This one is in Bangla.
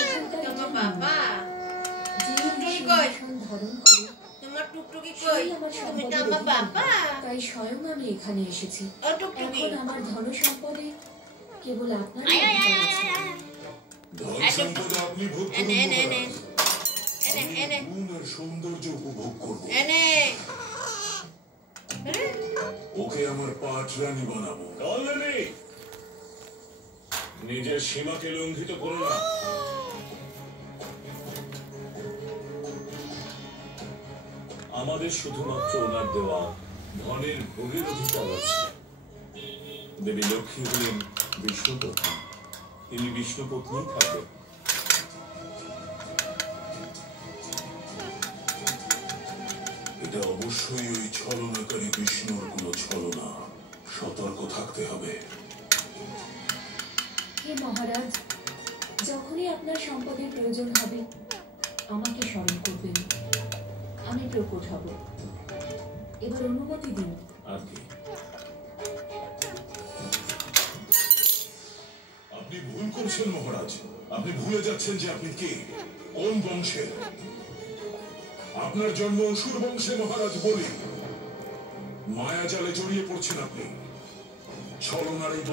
এখানকার তোমার বাবা টুকটুকি কই? তোমার টুকটুকি কই? তুমি তো আমার বাবা। তাই স্বয়ং আমি এখানে এসেছি। ও টুকটুকি, এখন আমার ধন সম্পদে কেবল আপনার আয় আয় আয় আয় আয়। ধন সম্পদ আপনি ভোগ করুন এনে এনে এনে মহারাজ। এনে আমি এনে গুণ আর সৌন্দর্য উপভোগ করব। এনে। আরে, ওকে আমার পাঁচ রানী বানাবো। কল্যাণী, নিজের সীমাকে লঙ্ঘিত করো না। আমাদের শুধুমাত্র ওনার দেওয়া ধনের ভোগের অধিকার আছে। দেবী লক্ষ্মী হলেন বিষ্ণুপত্নী, তিনি বিষ্ণুপত্নী থাকবেন। এটা অবশ্যই ওই ছলনাকারী বিষ্ণুর কোনো ছলনা। সতর্ক থাকতে হবে। হে মহারাজ, যখনই আপনার সম্পদের প্রয়োজন হবে আমাকে স্মরণ করবেন, আমি প্রকট হব। এবার অনুমতি দিন। আর কি? আপনি ভুল করছেন মহারাজ। আপনি ভুলে যাচ্ছেন যে আপনি কে, কোন বংশের। আপনার জন্ম অসুর বংশে মহারাজ বলি। মায়াজালে জড়িয়ে পড়ছেন আপনি। ছলনার এই